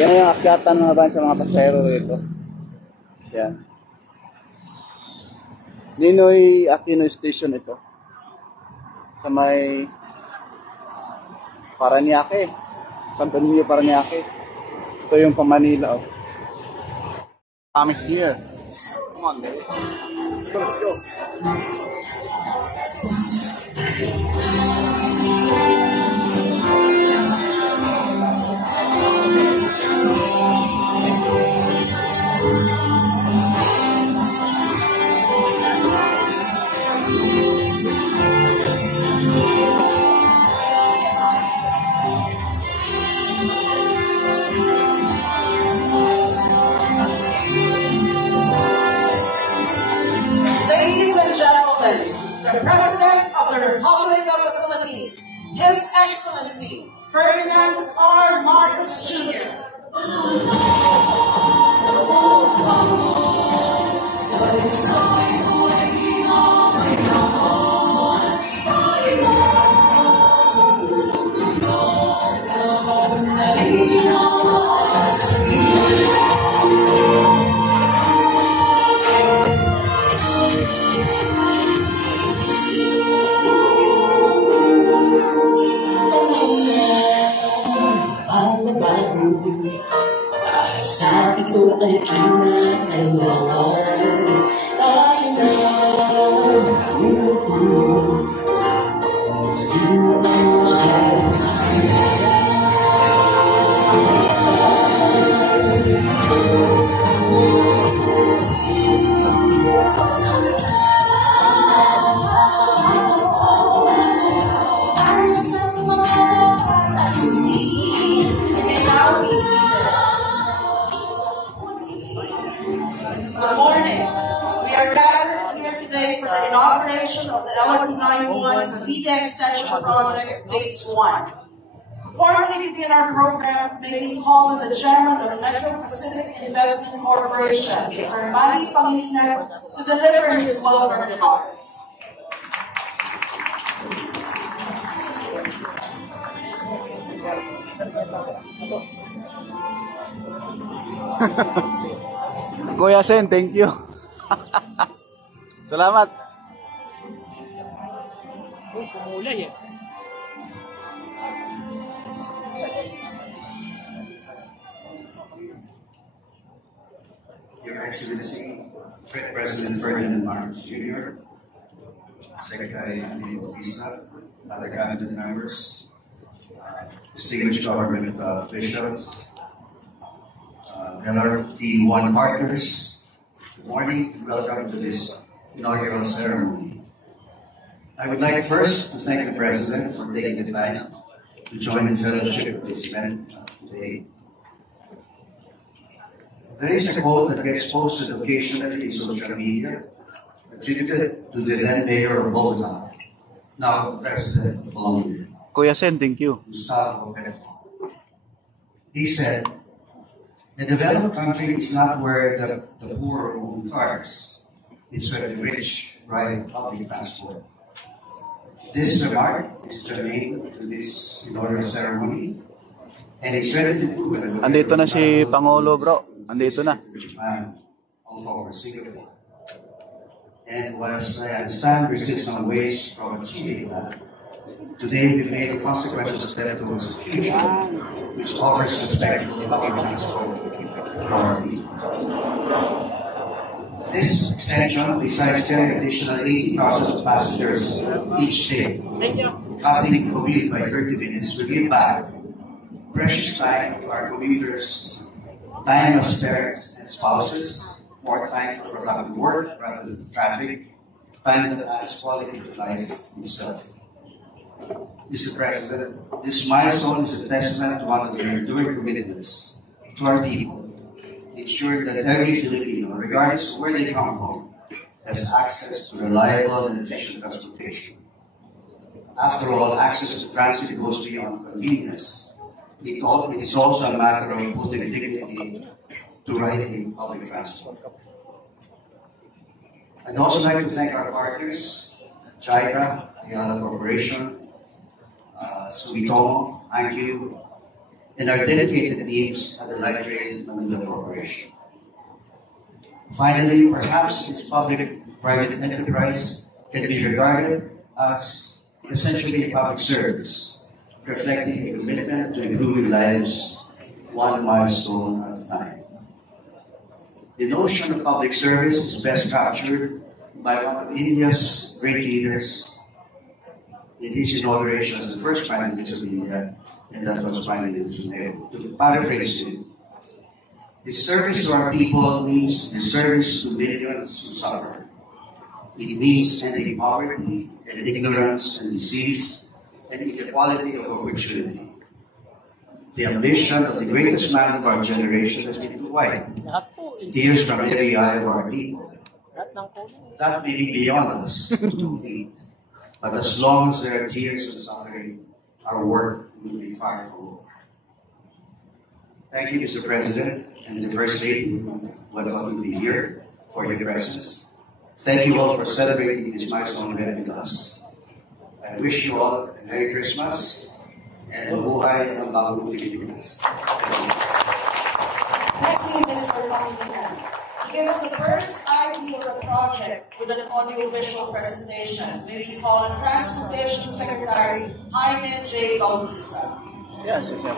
Yan yung akyatan naman sa mga pasero rito. Yan. Ninoy Aquino Station ito. Sa may Paranaque. Santo Niño, Paranaque. Ito yung pa-Manila. Oh. Coming here. Come on, baby. Let's go, let's go. The President of the Republic of the Philippines, His Excellency Ferdinand R. Marcos Jr. Sa ito ay kinakailangan tayo na magtulong na maging ang mahal. Good morning. We are gathered here today for the inauguration of the LRT-91 Cavite Extension Project Phase 1. Before we begin our program, may we call on the Chairman of Metro Pacific Investment Corporation, Mr. Manny Pangilinan, to deliver his welcome remarks. Kuya Sen, thank you. Salamat. Kumulay eh. Your Excellency, President Ferdinand Marcos Jr., Secretary Anthony Bautista, other cabinet members, distinguished government officials, LRT-1 partners, good morning and welcome to this inaugural ceremony. I would like first to thank the President for taking the time to join the fellowship of this event today. There is a quote that gets posted occasionally in social media, attributed to the then mayor of Bogota, now President of Colombia, Kuya Sen, thank you. Gustavo Petro. He said, "A developed country is not where the poor own cars, it's where the rich ride public transport." This remark is germane to this inaugural ceremony, and it's ready to prove it. Andito na si Pangulo, bro. Andito na. Japan, Hong Kong, or Singapore. And as I understand, we're still some ways from achieving that. Today, we made a consequential step towards the future, which offers respectful public transport for our people. This extension, besides carrying additional 80,000 passengers each day, cutting commute by 30 minutes, will give back precious time to our commuters, time as parents and spouses, more time for productive work rather than traffic, time that adds quality of life itself. Mr. President, this milestone is a testament to one of your enduring commitments to our people, ensuring that every Filipino, regardless of where they come from, has access to reliable and efficient transportation. After all, access to transit goes beyond convenience. It is also a matter of putting dignity to riding public transport. I'd also like to thank our partners, JICA, Ayala Corporation, Sumitomo, thank you, and our dedicated teams at the Light Rail Manila Corporation. Finally, perhaps its public-private enterprise can be regarded as essentially a public service, reflecting a commitment to improving lives one milestone at a time. The notion of public service is best captured by one of India's great leaders in his inauguration as the first Prime Minister of India, and that was Prime Minister Nehru. To paraphrase him, his service to our people means the service to millions who suffer. It means ending poverty and ignorance and disease and inequality of opportunity. The ambition of the greatest man of our generation has been to widen tears from every eye of our people. That may be beyond us to complete, but as long as there are tears and suffering, our work will be far from over. Thank you, Mr. President and the First Lady, who allowed me to be here for your presence. Thank you all for celebrating this milestone event with us. I wish you all a Merry Christmas and mabuhay ang bagong Pilipinas. Thank you, Mr. Pangilinan. To give us a bird's eye view of the project with an audiovisual presentation, may we call on Transportation Secretary Jaime J. Bautista. Yes, yes, yes.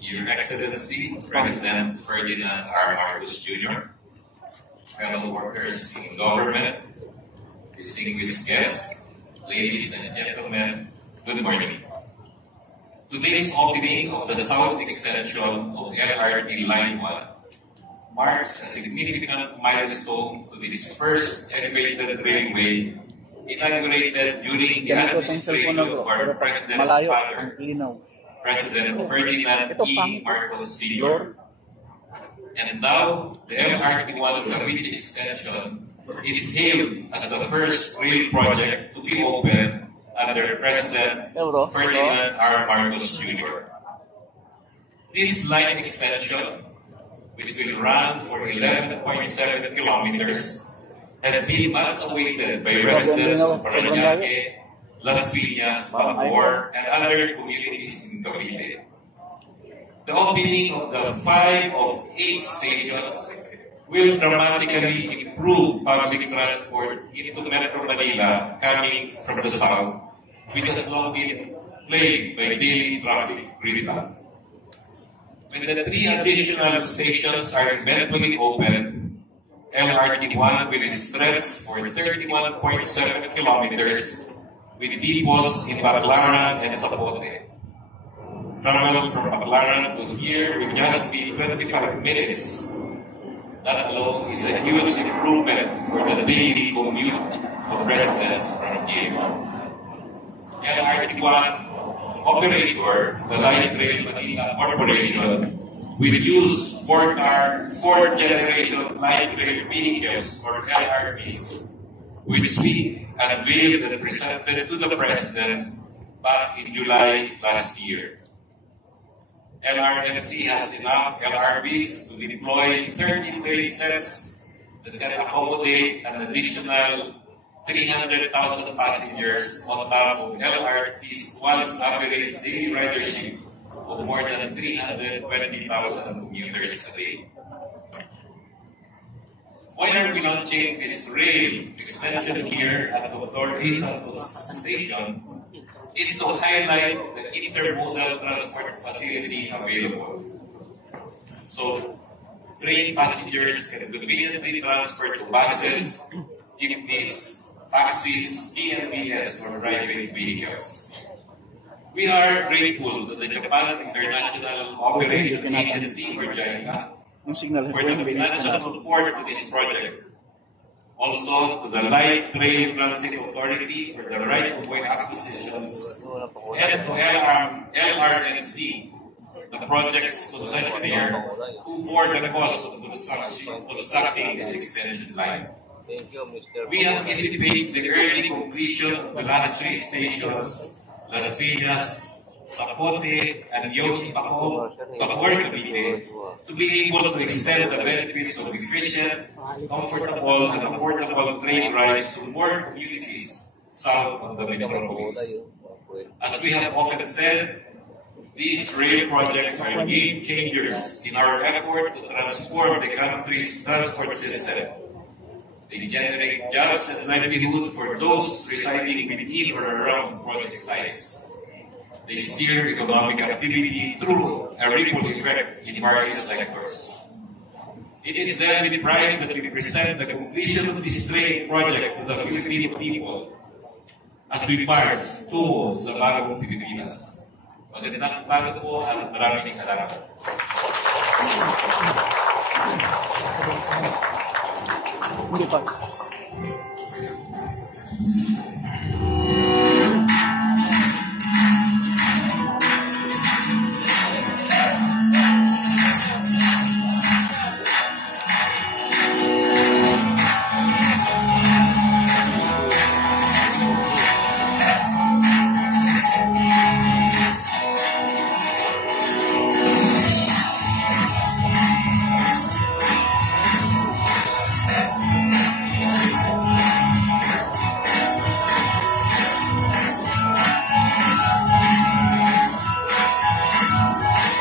Your Excellency, President Ferdinand R. Marcos Jr., fellow workers in government, distinguished guests, ladies and gentlemen, good morning. Today's opening of the south extension of LRT Line 1 marks a significant milestone to this first elevated railway inaugurated during the administration of our President's father, President Ferdinand E. Marcos Sr. And now, the LRT-1 Cavite extension is hailed as the first rail project to be opened under President Ferdinand R. Marcos Jr. This line extension, which will run for 11.7 kilometers, has been much awaited by residents of Parañaque, Las Piñas, Bacoor, and other communities in Cavite. The opening of the 5 of 8 stations will dramatically improve public transport into Metro Manila coming from the south, which has long been plagued by daily traffic gridlock. When the 3 additional stations are eventually opened, LRT-1 will stretch for 31.7 kilometers with depots in Baclaran and Zapote. Travel from Baclaran to here will just be 25 minutes. That alone is a huge improvement for the daily commute of residents from here. LRT-1 operator, the Light Rail Manila Corporation, will use 4th-generation light rail vehicles or LRVs, which we unveiled and presented to the President back in July last year. LRMC has enough LRVs to deploy 13 train sets that can accommodate an additional 300,000 passengers on top of LRT's once average daily ridership of more than 320,000 commuters a day. Why are we launching this rail extension here at Dr. A. Santos Station is to highlight the intermodal transport facility available. So, train passengers can conveniently transfer to buses, jeepneys, taxis, TNVS, or private vehicles. We are grateful to the Japan International Operation Agency, or JICA, for the financial support to this project. Also to the Light Rail Transit Authority for the right-of-way acquisitions, and to LRMC, the project's concessionaire, who bore the cost of constructing this extension line. We anticipate the early completion of the last 3 stations, Las Piñas, Zapote, and Yogi Bacoor, Cavite, to be able to extend the benefits of efficient, comfortable, and affordable train rides to more communities south of the metropolis. As we have often said, these rail projects are game changers in our effort to transform the country's transport system. They generate jobs and livelihood for those residing within or around project sites. They steer economic activity through a ripple effect in various sectors. It is then with pride that we present the completion of this train project to the Filipino people as we march tungo sa bagong Pilipinas. Magandang umaga po at maraming salamat. Hindi pa.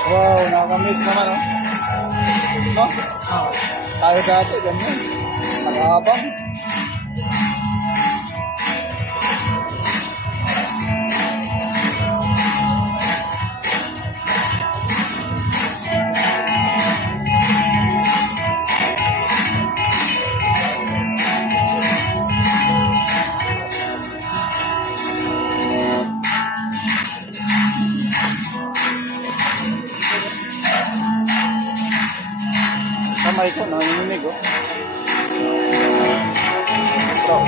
Wow, nakakamiss naman, oh. No? Tayo dati, ganyan. Nakakabang. Kamay ko, nanginginig, oh. Bro.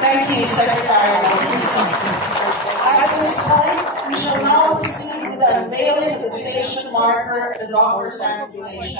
Thank you, Secretary. At this point, we shall now proceed with the unveiling of the station marker at the Doctor's Annex Station.